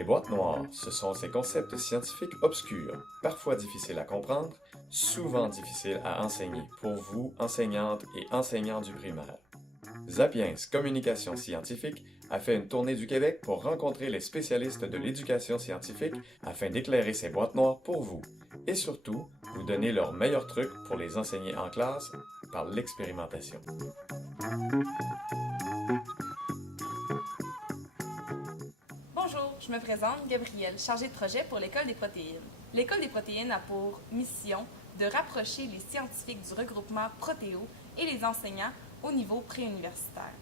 Les boîtes noires, ce sont ces concepts scientifiques obscurs, parfois difficiles à comprendre, souvent difficiles à enseigner pour vous, enseignantes et enseignants du primaire. Zapiens Communication Scientifique a fait une tournée du Québec pour rencontrer les spécialistes de l'éducation scientifique afin d'éclairer ces boîtes noires pour vous et surtout vous donner leurs meilleurs trucs pour les enseigner en classe par l'expérimentation. Bonjour, je me présente, Gabrielle, chargée de projet pour l'École des protéines. L'École des protéines a pour mission de rapprocher les scientifiques du regroupement Protéo et les enseignants au niveau préuniversitaire.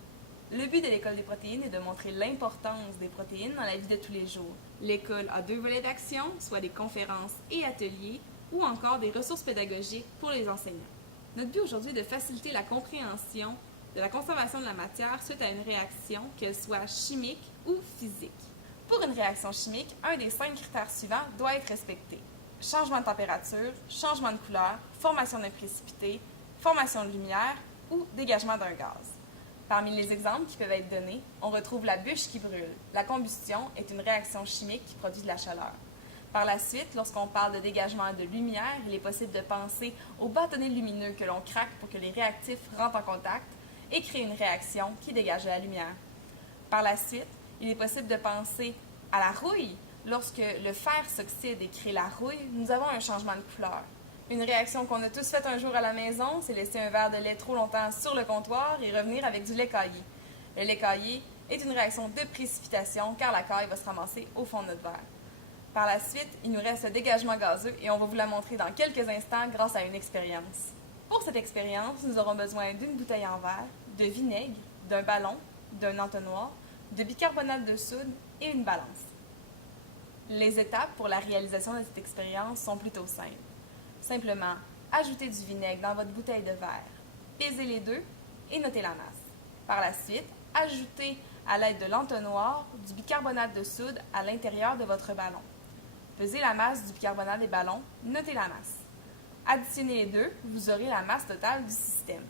Le but de l'École des protéines est de montrer l'importance des protéines dans la vie de tous les jours. L'école a 2 volets d'action, soit des conférences et ateliers, ou encore des ressources pédagogiques pour les enseignants. Notre but aujourd'hui est de faciliter la compréhension de la conservation de la matière suite à une réaction, qu'elle soit chimique ou physique. Pour une réaction chimique, un des 5 critères suivants doit être respecté. Changement de température, changement de couleur, formation d'un précipité, formation de lumière ou dégagement d'un gaz. Parmi les exemples qui peuvent être donnés, on retrouve la bûche qui brûle. La combustion est une réaction chimique qui produit de la chaleur. Par la suite, lorsqu'on parle de dégagement de lumière, il est possible de penser aux bâtonnets lumineux que l'on craque pour que les réactifs rentrent en contact et créent une réaction qui dégage de la lumière. Par la suite, il est possible de penser à la rouille. Lorsque le fer s'oxyde et crée la rouille, nous avons un changement de couleur. Une réaction qu'on a tous faite un jour à la maison, c'est laisser un verre de lait trop longtemps sur le comptoir et revenir avec du lait caillé. Le lait caillé est une réaction de précipitation car la caille va se ramasser au fond de notre verre. Par la suite, il nous reste le dégagement gazeux et on va vous la montrer dans quelques instants grâce à une expérience. Pour cette expérience, nous aurons besoin d'une bouteille en verre, de vinaigre, d'un ballon, d'un entonnoir, de bicarbonate de soude et une balance. Les étapes pour la réalisation de cette expérience sont plutôt simples. Simplement, ajoutez du vinaigre dans votre bouteille de verre, pesez les deux et notez la masse. Par la suite, ajoutez à l'aide de l'entonnoir du bicarbonate de soude à l'intérieur de votre ballon. Pesez la masse du bicarbonate des ballons, notez la masse. Additionnez les deux, vous aurez la masse totale du système.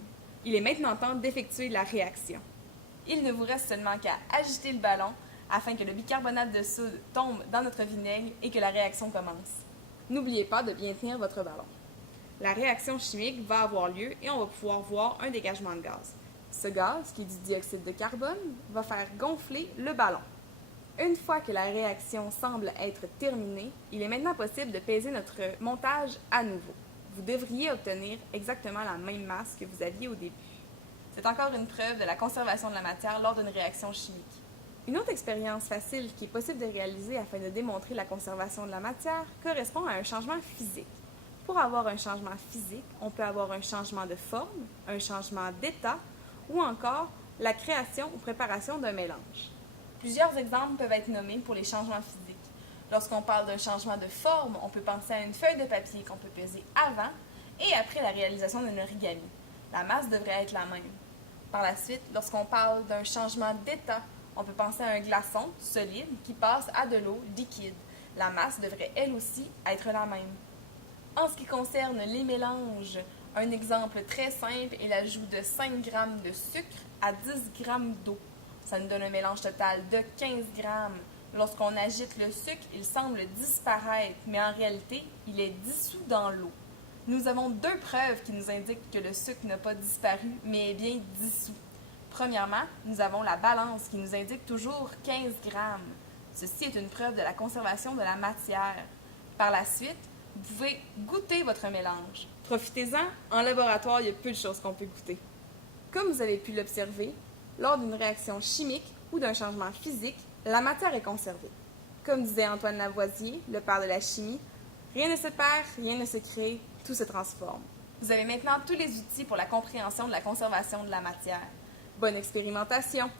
Il est maintenant temps d'effectuer la réaction. Il ne vous reste seulement qu'à agiter le ballon afin que le bicarbonate de soude tombe dans notre vinaigre et que la réaction commence. N'oubliez pas de bien tenir votre ballon. La réaction chimique va avoir lieu et on va pouvoir voir un dégagement de gaz. Ce gaz, qui est du dioxyde de carbone, va faire gonfler le ballon. Une fois que la réaction semble être terminée, il est maintenant possible de peser notre montage à nouveau. Vous devriez obtenir exactement la même masse que vous aviez au début. C'est encore une preuve de la conservation de la matière lors d'une réaction chimique. Une autre expérience facile qui est possible de réaliser afin de démontrer la conservation de la matière correspond à un changement physique. Pour avoir un changement physique, on peut avoir un changement de forme, un changement d'état ou encore la création ou préparation d'un mélange. Plusieurs exemples peuvent être nommés pour les changements physiques. Lorsqu'on parle d'un changement de forme, on peut penser à une feuille de papier qu'on peut peser avant et après la réalisation d'un origami. La masse devrait être la même. Par la suite, lorsqu'on parle d'un changement d'état, on peut penser à un glaçon solide qui passe à de l'eau liquide. La masse devrait elle aussi être la même. En ce qui concerne les mélanges, un exemple très simple est l'ajout de 5 g de sucre à 10 g d'eau. Ça nous donne un mélange total de 15 g. Lorsqu'on agite le sucre, il semble disparaître, mais en réalité, il est dissous dans l'eau. Nous avons 2 preuves qui nous indiquent que le sucre n'a pas disparu, mais est bien dissous. Premièrement, nous avons la balance qui nous indique toujours 15 g. Ceci est une preuve de la conservation de la matière. Par la suite, vous pouvez goûter votre mélange. Profitez-en, en laboratoire, il y a peu de choses qu'on peut goûter. Comme vous avez pu l'observer, lors d'une réaction chimique ou d'un changement physique, la matière est conservée. Comme disait Antoine Lavoisier, le père de la chimie, rien ne se perd, rien ne se crée, tout se transforme. Vous avez maintenant tous les outils pour la compréhension de la conservation de la matière. Bonne expérimentation!